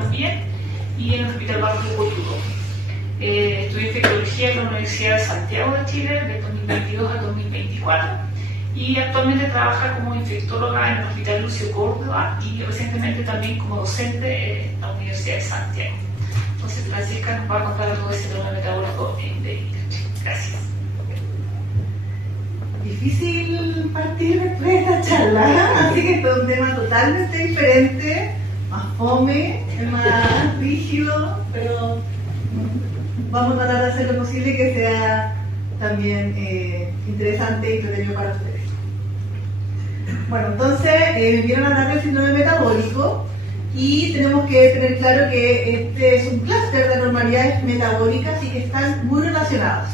también, y en el Hospital Barrio Cotudo. Estudié infectología en la Universidad de Santiago de Chile de 2022 a 2024 y actualmente trabaja como infectóloga en el Hospital Lucio Córdoba y recientemente también como docente en la Universidad de Santiago. Entonces Francisca nos va a contar algo de síndrome metabólico en VIH. Gracias. Difícil partir después de esta charla, así que esto es un tema totalmente diferente, más fome, más rígido, pero vamos a tratar de hacer lo posible que sea también interesante y entretenido para ustedes. Bueno, entonces vinieron a hablar del síndrome metabólico y tenemos que tener claro que este es un clúster de anormalidades metabólicas y que están muy relacionadas.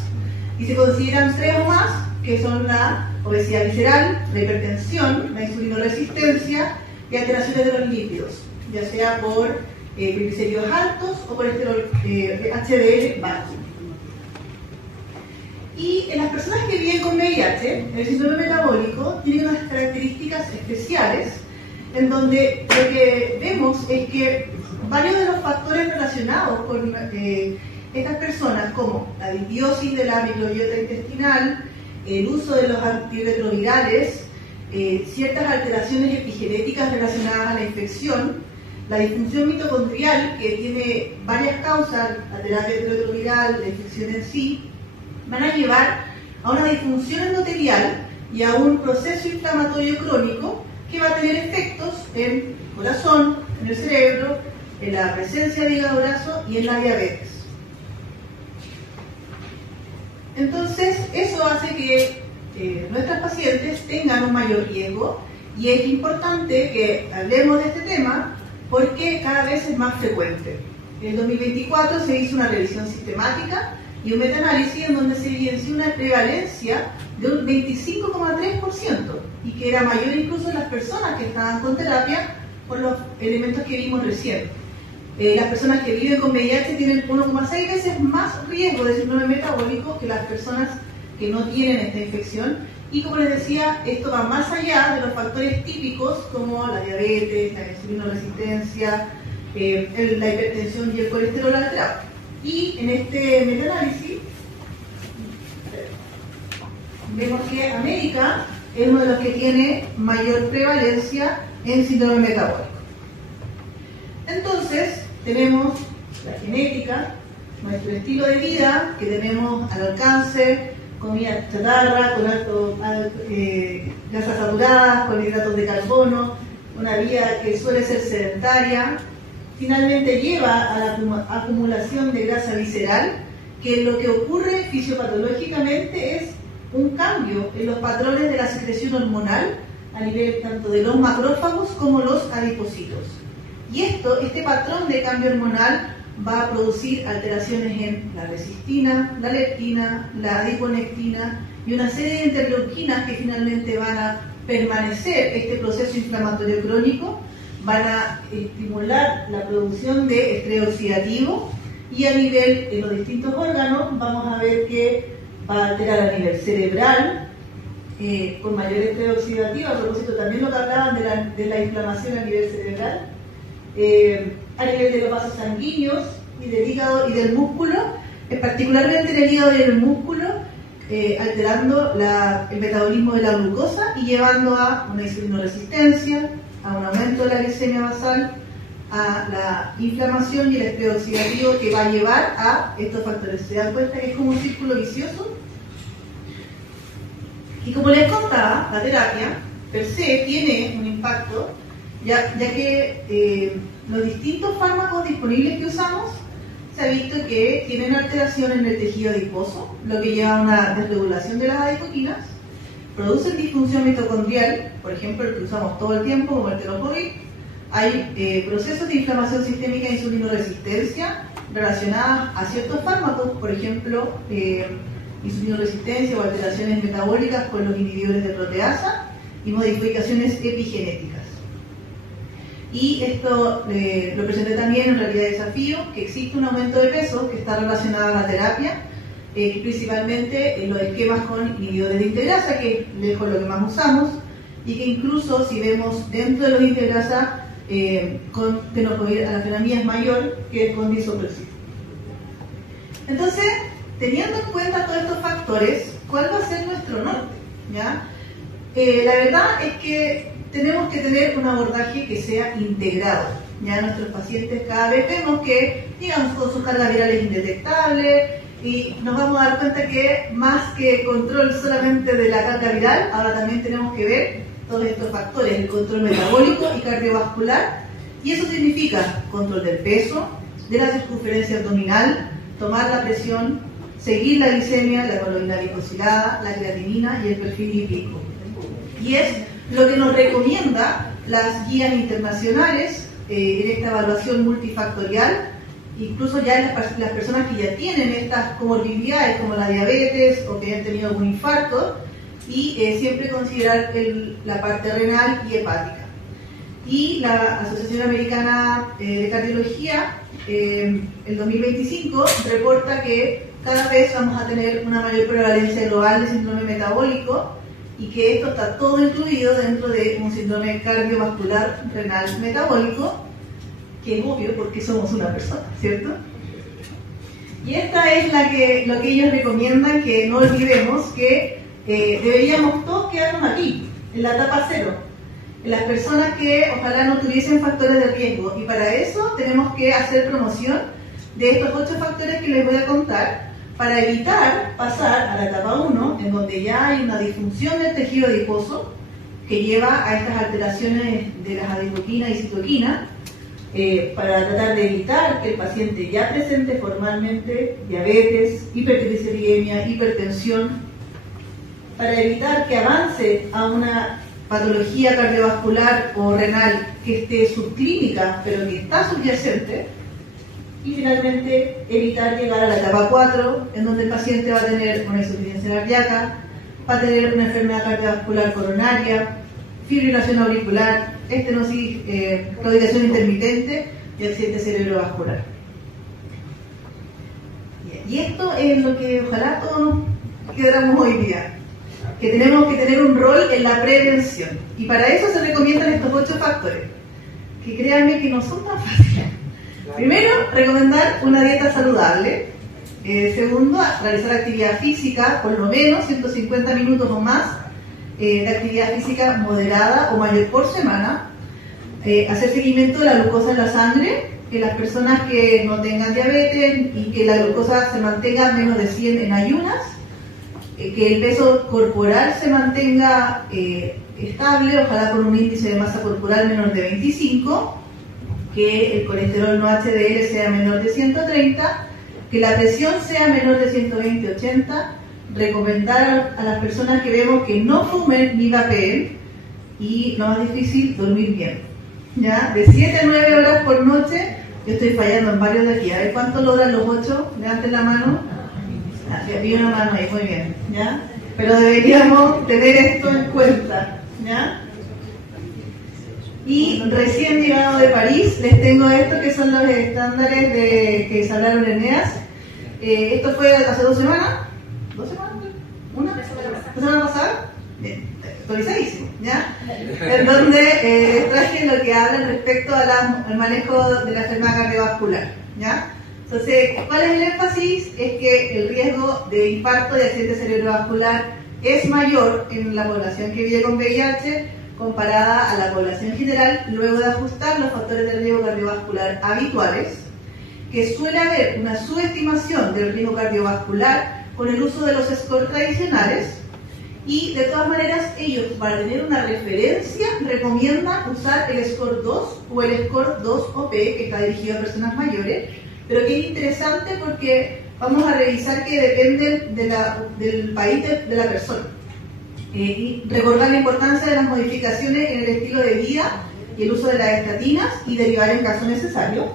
Y se consideran 3 o más, que son la obesidad visceral, la hipertensión, la insulinoresistencia y alteraciones de los lípidos, ya sea por triglicéridos altos o colesterol HDL bajo. Y en las personas que viven con VIH, el síndrome metabólico tiene unas características especiales en donde lo que vemos es que varios de los factores relacionados con estas personas, como la disbiosis de la microbiota intestinal, el uso de los antirretrovirales, ciertas alteraciones epigenéticas relacionadas a la infección, la disfunción mitocondrial, que tiene varias causas, la terapia antirretroviral, la infección en sí, van a llevar a una disfunción endotelial y a un proceso inflamatorio crónico que va a tener efectos en el corazón, en el cerebro, en la presencia de hígado graso y en la diabetes. Entonces, eso hace que nuestras pacientes tengan un mayor riesgo y es importante que hablemos de este tema porque cada vez es más frecuente. En el 2024 se hizo una revisión sistemática y un metaanálisis en donde se evidenció una prevalencia de un 25,3% y que era mayor incluso en las personas que estaban con terapia por los elementos que vimos recién. Las personas que viven con VIH tienen 1,6 veces más riesgo de síndrome metabólico que las personas que no tienen esta infección. Y como les decía, esto va más allá de los factores típicos como la diabetes, la insulinoresistencia, la hipertensión y el colesterol alterado. Y en este metaanálisis vemos que América es uno de los que tiene mayor prevalencia en síndrome metabólico. Entonces, tenemos la genética, nuestro estilo de vida, que tenemos al alcance, comida chatarra, con grasas saturadas, con hidratos de carbono, una vida que suele ser sedentaria, finalmente lleva a la acumulación de grasa visceral, que lo que ocurre fisiopatológicamente es un cambio en los patrones de la secreción hormonal a nivel tanto de los macrófagos como los adipocitos. Y este patrón de cambio hormonal va a producir alteraciones en la resistina, la leptina, la adiponectina y una serie de interleuquinas que finalmente van a permanecer este proceso inflamatorio crónico, van a estimular la producción de estrés oxidativo y a nivel de los distintos órganos vamos a ver que va a alterar a nivel cerebral con mayor estrés oxidativo. A propósito también lo que hablaban de la inflamación a nivel cerebral, a nivel de los vasos sanguíneos y del hígado y del músculo, particularmente en el hígado y en el músculo, alterando el metabolismo de la glucosa y llevando a una insulinoresistencia, a un aumento de la glicemia basal, a la inflamación y el estrés oxidativo que va a llevar a estos factores. ¿Se dan cuenta que es como un círculo vicioso? Y como les contaba, la terapia per se tiene un impacto, ya que los distintos fármacos disponibles que usamos se ha visto que tienen alteración en el tejido adiposo, lo que lleva a una desregulación de las adipoquinas, producen disfunción mitocondrial, por ejemplo el que usamos todo el tiempo como el tenofovir. Hay procesos de inflamación sistémica e insulinoresistencia relacionadas a ciertos fármacos, por ejemplo insulinoresistencia o alteraciones metabólicas con los inhibidores de proteasa y modificaciones epigenéticas. Y esto lo presenté también en Realidad Desafío, que existe un aumento de peso que está relacionado a la terapia, principalmente en los esquemas con inhibidores de integrasa, que es lejos lo que más usamos, y que incluso si vemos dentro de los integrasa fenamía es mayor que con disopresivo. Entonces, teniendo en cuenta todos estos factores, ¿cuál va a ser nuestro norte? ¿Ya? La verdad es que tenemos que tener un abordaje que sea integrado. Ya nuestros pacientes cada vez vemos que, digamos, con sus cargas virales indetectables, y nos vamos a dar cuenta que más que control solamente de la carga viral, ahora también tenemos que ver todos estos factores, el control metabólico y cardiovascular, y eso significa control del peso, de la circunferencia abdominal, tomar la presión, seguir la glicemia, la hemoglobina glicosilada, la creatinina y el perfil lipídico. Y es lo que nos recomienda las guías internacionales en esta evaluación multifactorial, incluso ya en las personas que ya tienen estas comorbilidades como la diabetes o que han tenido algún infarto, y siempre considerar la parte renal y hepática. Y la Asociación Americana de Cardiología, el 2025, reporta que cada vez vamos a tener una mayor prevalencia global de síndrome metabólico, y que esto está todo incluido dentro de un síndrome cardiovascular renal metabólico, que es obvio porque somos una persona, ¿cierto? Y esta es lo que ellos recomiendan, que no olvidemos que deberíamos todos quedarnos aquí, en la etapa cero, en las personas que ojalá no tuviesen factores de riesgo, y para eso tenemos que hacer promoción de estos 8 factores que les voy a contar, para evitar pasar a la etapa 1, en donde ya hay una disfunción del tejido adiposo que lleva a estas alteraciones de las adipoquinas y citoquinas, para tratar de evitar que el paciente ya presente formalmente diabetes, hipertrigliceridemia, hipertensión, para evitar que avance a una patología cardiovascular o renal que esté subclínica pero que está subyacente, y finalmente evitar llegar a la etapa 4, en donde el paciente va a tener una insuficiencia cardíaca, va a tener una enfermedad cardiovascular coronaria, fibrilación auricular, estenosis, claudicación intermitente y accidente cerebrovascular. Y esto es lo que ojalá todos quedáramos hoy día, que tenemos que tener un rol en la prevención, y para eso se recomiendan estos 8 factores, que créanme que no son tan fáciles. Primero, recomendar una dieta saludable. Segundo, realizar actividad física, por lo menos 150 minutos o más de actividad física moderada o mayor por semana. Hacer seguimiento de la glucosa en la sangre, que las personas que no tengan diabetes y que la glucosa se mantenga menos de 100 en ayunas, que el peso corporal se mantenga estable, ojalá con un índice de masa corporal menor de 25, que el colesterol no HDL sea menor de 130, que la presión sea menor de 120/80, recomendar a las personas que vemos que no fumen ni vapeen, y lo más difícil, dormir bien. ¿Ya? De 7 a 9 horas por noche. Yo estoy fallando en varios de aquí. A ver cuánto logran los 8. Levanten la mano. Vi una mano ahí, muy bien. ¿Ya? Pero deberíamos tener esto en cuenta. ¿Ya? Y recién llegado de París, les tengo esto que son los estándares que se hablaron en EAS. Esto fue hace 2 semanas. ¿2 semanas? ¿Una? ¿La semana pasada? Bien, actualizadísimo, ¿ya? En donde les traje lo que hablan respecto al manejo de la enfermedad cardiovascular, ¿ya? Entonces, ¿cuál es el énfasis? Es que el riesgo de infarto y accidente cerebrovascular es mayor en la población que vive con VIH comparada a la población general, luego de ajustar los factores de riesgo cardiovascular habituales, que suele haber una subestimación del riesgo cardiovascular con el uso de los scores tradicionales, y de todas maneras ellos, para tener una referencia, recomiendan usar el score 2 o el score 2OP, que está dirigido a personas mayores, pero que es interesante porque vamos a revisar que dependen del país de la persona. Y recordar la importancia de las modificaciones en el estilo de vida y el uso de las estatinas, y derivar en caso necesario.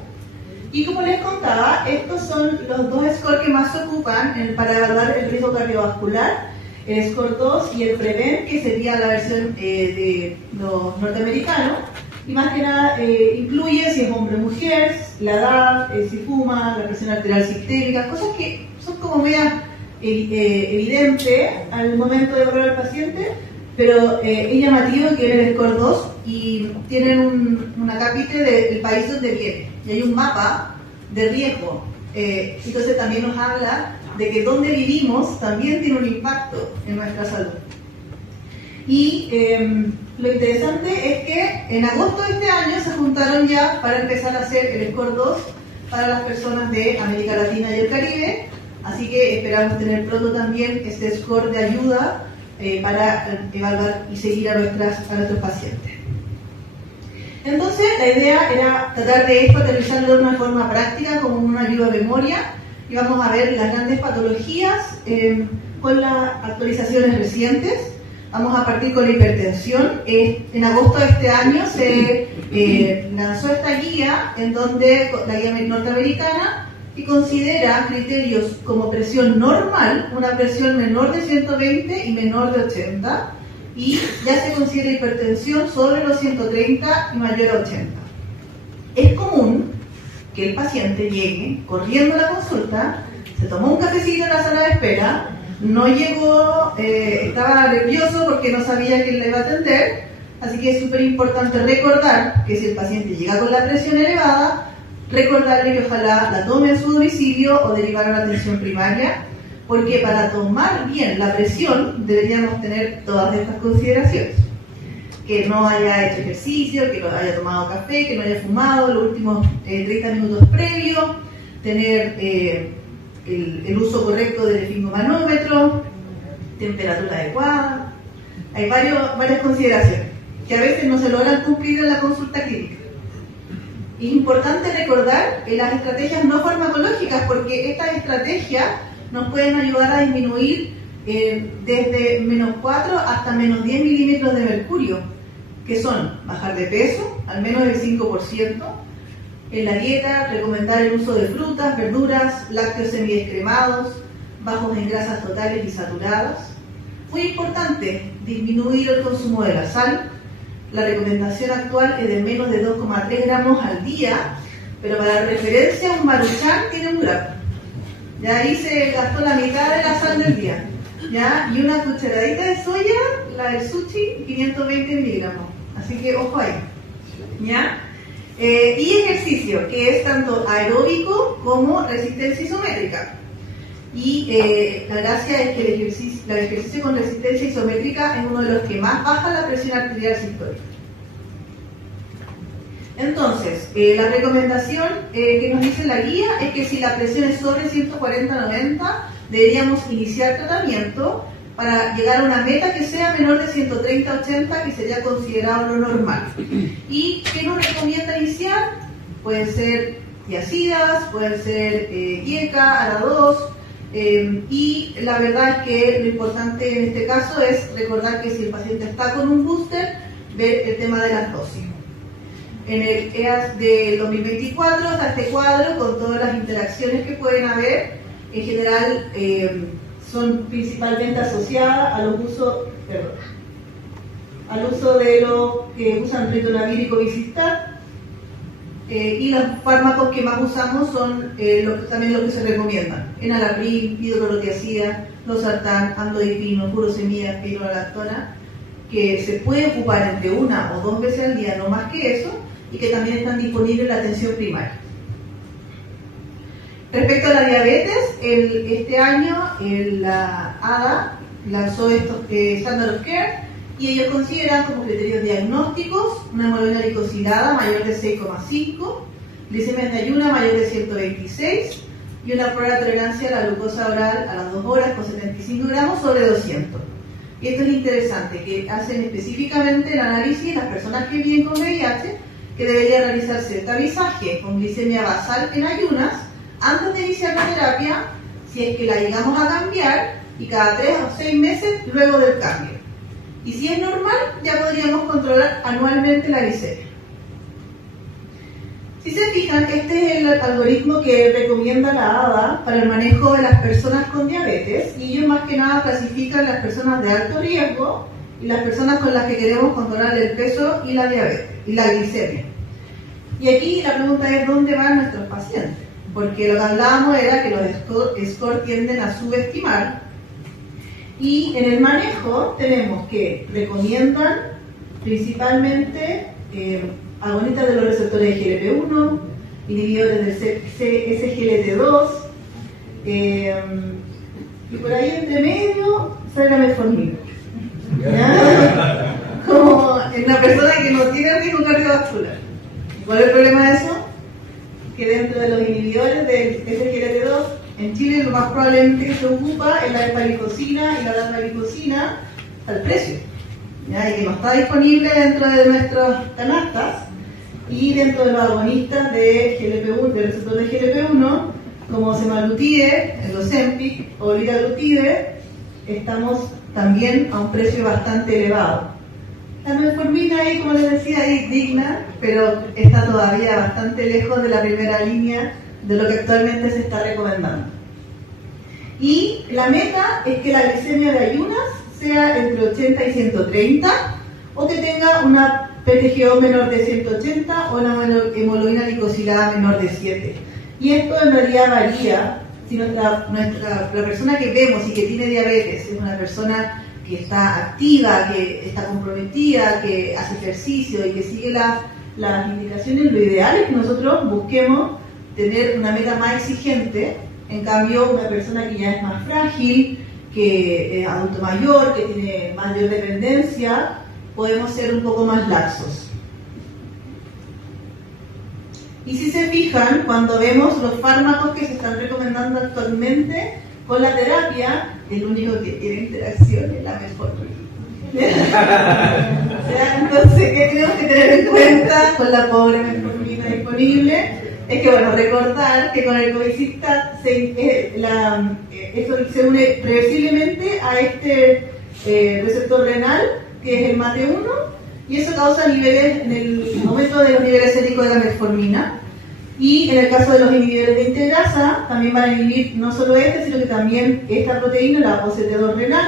Y como les contaba, estos son los 2 scores que más se ocupan para evaluar el riesgo cardiovascular: el score 2 y el PREVENT, que sería la versión de los norteamericanos, y más que nada incluye si es hombre o mujer, la edad, si fuma, la presión arterial sistémica, cosas que son como medias evidente al momento de evaluar al paciente, pero es llamativo que el score 2 y tienen una cápite del país donde viene. Y hay un mapa de riesgo. Entonces también nos habla de que donde vivimos también tiene un impacto en nuestra salud. Y lo interesante es que en agosto de este año se juntaron ya para empezar a hacer el Score 2 para las personas de América Latina y el Caribe, así que esperamos tener pronto también este score de ayuda para evaluar y seguir a nuestros pacientes. Entonces la idea era tratar de esto, aterrizarlo de una forma práctica como una ayuda de memoria, y vamos a ver las grandes patologías con las actualizaciones recientes. Vamos a partir con la hipertensión. En agosto de este año se lanzó esta guía, en donde la guía norteamericana, que considera criterios como presión normal, una presión menor de 120 y menor de 80, y ya se considera hipertensión sobre los 130 y mayor a 80. Es común que el paciente llegue corriendo a la consulta, se tomó un cafecito en la sala de espera, no llegó, estaba nervioso porque no sabía quién le iba a atender, así que es súper importante recordar que si el paciente llega con la presión elevada, recordarle que ojalá la tome en su domicilio o derivar a la atención primaria, porque para tomar bien la presión deberíamos tener todas estas consideraciones: que no haya hecho ejercicio, que no haya tomado café, que no haya fumado los últimos 30 minutos previos, tener el uso correcto del esfingomanómetro, temperatura adecuada. Hay varias consideraciones que a veces no se logran cumplir en la consulta clínica. Es importante recordar las estrategias no farmacológicas, porque estas estrategias nos pueden ayudar a disminuir desde -4 hasta -10 milímetros de mercurio, que son bajar de peso al menos el 5%, en la dieta recomendar el uso de frutas, verduras, lácteos semidescremados, bajos en grasas totales y saturadas. Muy importante, disminuir el consumo de la sal. La recomendación actual es de menos de 2,3 gramos al día, pero para referencia un Maruchan tiene 1 gramo. Ya ahí se gastó la mitad de la sal del día. ¿Ya? Y una cucharadita de soya, la del sushi, 520 miligramos. Así que ojo ahí. ¿Ya? Y ejercicio, que es tanto aeróbico como resistencia isométrica. Y la gracia es que el ejercicio con resistencia isométrica es uno de los que más baja la presión arterial sistólica. Entonces, la recomendación que nos dice la guía es que si la presión es sobre 140/90, deberíamos iniciar tratamiento para llegar a una meta que sea menor de 130/80, que sería considerado lo normal. ¿Y qué nos recomienda iniciar? Pueden ser tiazidas, pueden ser IECA, ARA2, y la verdad es que lo importante en este caso es recordar que si el paciente está con un booster, ver el tema de las dosis. En el EAS del 2024 está este cuadro con todas las interacciones que pueden haber. En general son principalmente asociadas al uso de los que usan ritonavir y cobicistat, y los fármacos que más usamos son también los que se recomiendan: enalapril, hidroclorotiazida, losartán, amlodipino, furosemida, spironolactona, que se puede ocupar entre 1 o 2 veces al día, no más que eso, y que también están disponibles en la atención primaria. Respecto a la diabetes, este año la ADA lanzó estos Standard of Care, y ellos consideran como criterios diagnósticos una hemoglobina glicosilada mayor de 6,5, glicemias de ayuna mayor de 126 y una prueba de tolerancia a la glucosa oral a las 2 horas con 75 gramos sobre 200. Y esto es interesante, que hacen específicamente el análisis de las personas que viven con VIH, que debería realizarse tabizaje con glicemia basal en ayunas antes de iniciar la terapia, si es que la llegamos a cambiar, y cada 3 o 6 meses luego del cambio. Y si es normal, ya podríamos controlar anualmente la glicemia. Si se fijan, este es el algoritmo que recomienda la ADA para el manejo de las personas con diabetes, y ellos más que nada clasifican las personas de alto riesgo y las personas con las que queremos controlar el peso y la diabetes y la glicemia. Y aquí la pregunta es: ¿dónde van nuestros pacientes? Porque lo que hablábamos era que los scores tienden a subestimar, y en el manejo tenemos que recomiendan principalmente agonistas de los receptores de GLP-1, inhibidores del SGLT2, y por ahí entre medio sale la metformina. ¿Ya? Como en una persona que no tiene riesgo cardiovascular. ¿Cuál es el problema de eso? Que dentro de los inhibidores del SGLT2, en Chile lo más probablemente que se ocupa es la despalicosina y la dalmalicosina al precio, ¿ya? Y que no está disponible dentro de nuestras canastas. Y dentro de los agonistas de GLP-1, del receptor de GLP-1, como semaglutide, el Ozempic o liraglutide, estamos también a un precio bastante elevado. La metformina ahí, como les decía, es digna, pero está todavía bastante lejos de la primera línea de lo que actualmente se está recomendando. Y la meta es que la glicemia de ayunas sea entre 80 y 130, o que tenga una PTGO menor de 180 o una hemoglobina glicosilada menor de 7. Y esto en realidad varía si la persona que vemos y que tiene diabetes es una persona que está activa, que está comprometida, que hace ejercicio y que sigue las indicaciones. Lo ideal es que nosotros busquemos tener una meta más exigente. En cambio, una persona que ya es más frágil, que es adulto mayor, que tiene mayor dependencia, podemos ser un poco más laxos. Y si se fijan, cuando vemos los fármacos que se están recomendando actualmente con la terapia, el único que tiene interacción es la metformina. Entonces, ¿qué tenemos que tener en cuenta con la pobre metformina disponible? Es que, bueno, recordar que con el Covicistat esto se une reversiblemente a este receptor renal, que es el MAT1, y eso causa niveles, en el aumento de los niveles séricos de la metformina. Y en el caso de los inhibidores de integrasa, también van a inhibir no solo sino que también esta proteína, la OCT2 renal,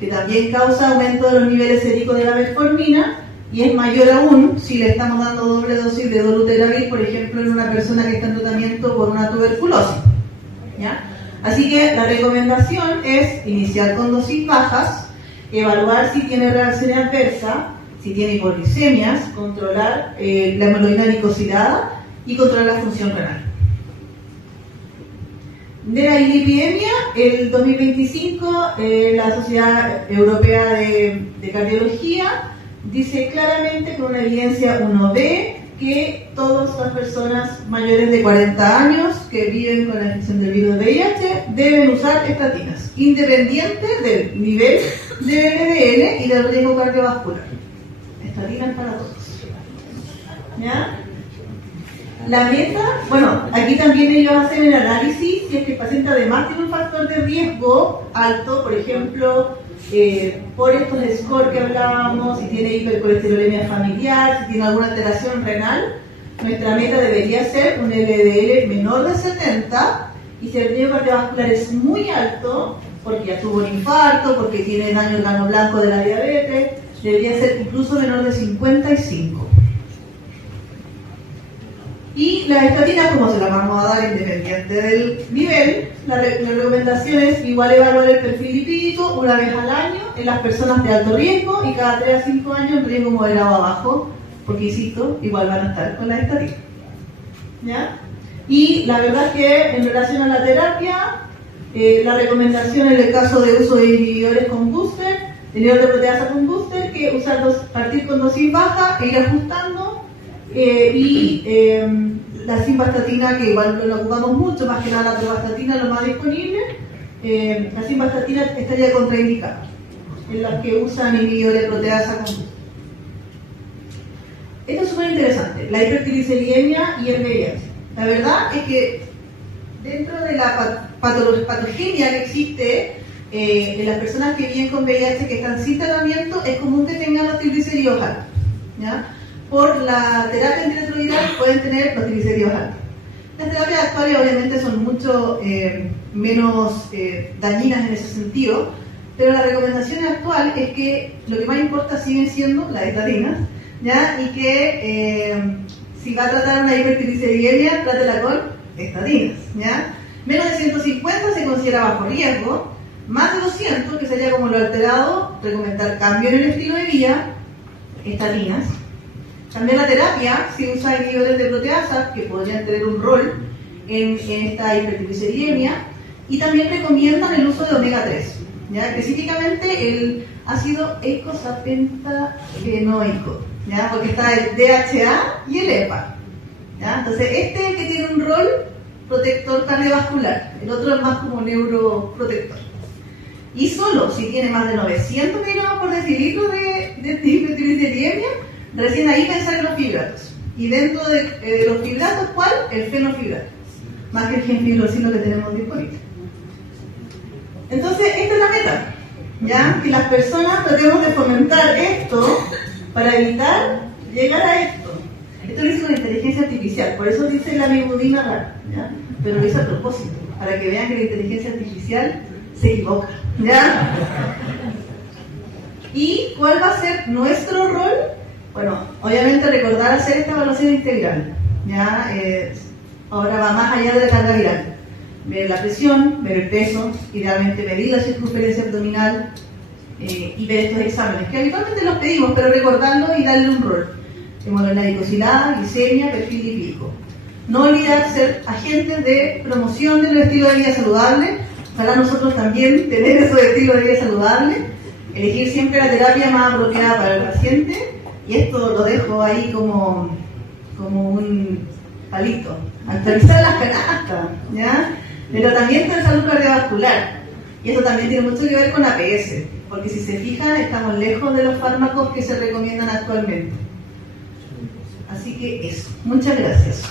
que también causa aumento de los niveles séricos de la metformina, y es mayor aún si le estamos dando doble dosis de dolutegravir, por ejemplo, en una persona que está en tratamiento por una tuberculosis. ¿Ya? Así que la recomendación es iniciar con dosis bajas, evaluar si tiene reacciones adversas, si tiene hipoglicemias, controlar la hemoglobina glicosilada y controlar la función renal. De la dislipidemia, el 2025, la Sociedad Europea de Cardiología dice claramente con una evidencia 1B que todas las personas mayores de 40 años que viven con la infección del virus de VIH deben usar estatinas, independiente del nivel de LDL y del riesgo cardiovascular. Estatinas para todos. ¿Ya? La meta, bueno, aquí también ellos hacen el análisis si es que el paciente además tiene un factor de riesgo alto, por ejemplo, por estos scores que hablábamos, si tiene hipercolesterolemia familiar, si tiene alguna alteración renal. Nuestra meta debería ser un LDL menor de 70, y si el riesgo cardiovascular es muy alto, porque ya tuvo un infarto, porque tiene daño organo blanco de la diabetes, debería ser incluso menor de 55. Y las estatinas, como se las vamos a dar independiente del nivel, la recomendación es igual evaluar el perfil lipídico una vez al año en las personas de alto riesgo y cada 3 a 5 años en riesgo moderado abajo, porque insisto, igual van a estar con las estatinas. ¿Ya? Y la verdad es que en relación a la terapia, la recomendación en el caso de uso de inhibidores con booster, inhibidor de proteasa con booster, que partir con dosis baja e ir ajustando. La simvastatina, que igual lo ocupamos mucho, más que nada la atorvastatina lo más disponible. La simvastatina estaría contraindicada en las que usan inhibidores de proteasa con booster. Esto es súper interesante, la hipertrigliceridemia y el VIH. La verdad es que dentro de la patogenia que existe en las personas que viven con VIH que están sin tratamiento, es común que tengan los triglicéridos altos, ¿ya? Por la terapia antirretroviral pueden tener los triglicéridos altos. Las terapias actuales obviamente son mucho menos dañinas en ese sentido, pero la recomendación actual es que lo que más importa siguen siendo las estatinas, ¿ya? Y que si va a tratar una hipertrigliceridemia, trátela con estatinas, ¿ya? Menos de 150 se considera bajo riesgo, más de 200, que sería como lo alterado, recomendar cambio en el estilo de vida, estatinas. También la terapia se usa inhibidores de proteasas que podrían tener un rol en esta hipertrigliceridemia, y también recomiendan el uso de omega 3, ¿ya? Específicamente el ácido eicosapentaenoico, ¿ya? Porque está el DHA y el EPA, ¿ya? Entonces este es el que tiene un rol protector cardiovascular, el otro es más como neuroprotector. Y solo si tiene más de 900 miligramos por decilitro de hipertrigliceridemia, recién ahí pensar en los fibratos. Y dentro de los fibratos, ¿cuál? El fenofibrato, más que el genfibrosino que tenemos disponible. Entonces, esta es la meta, ¿ya? Que las personas tratemos de fomentar esto para evitar llegar a esto. Esto lo hice con inteligencia artificial, por eso dice la amibudina rara, ¿ya? Pero lo hice a propósito, para que vean que la inteligencia artificial se equivoca, ¿ya? ¿Y cuál va a ser nuestro rol? Bueno, obviamente recordar hacer esta evaluación integral, ¿ya? Ahora va más allá de la carga viral. Ver la presión, ver el peso, idealmente medir la circunferencia abdominal y ver estos exámenes, que habitualmente los pedimos, pero recordarlos y darle un rol. Hemoglobina glicosilada, glicemia, perfil lipídico. No olvidar ser agentes de promoción del estilo de vida saludable. Ojalá nosotros también tener esos estilos de vida saludable. Elegir siempre la terapia más apropiada para el paciente. Y esto lo dejo ahí como un palito. Actualizar las canastas, ¿ya? El tratamiento de salud cardiovascular. Y eso también tiene mucho que ver con APS, porque si se fijan, estamos lejos de los fármacos que se recomiendan actualmente. Así que eso. Muchas gracias.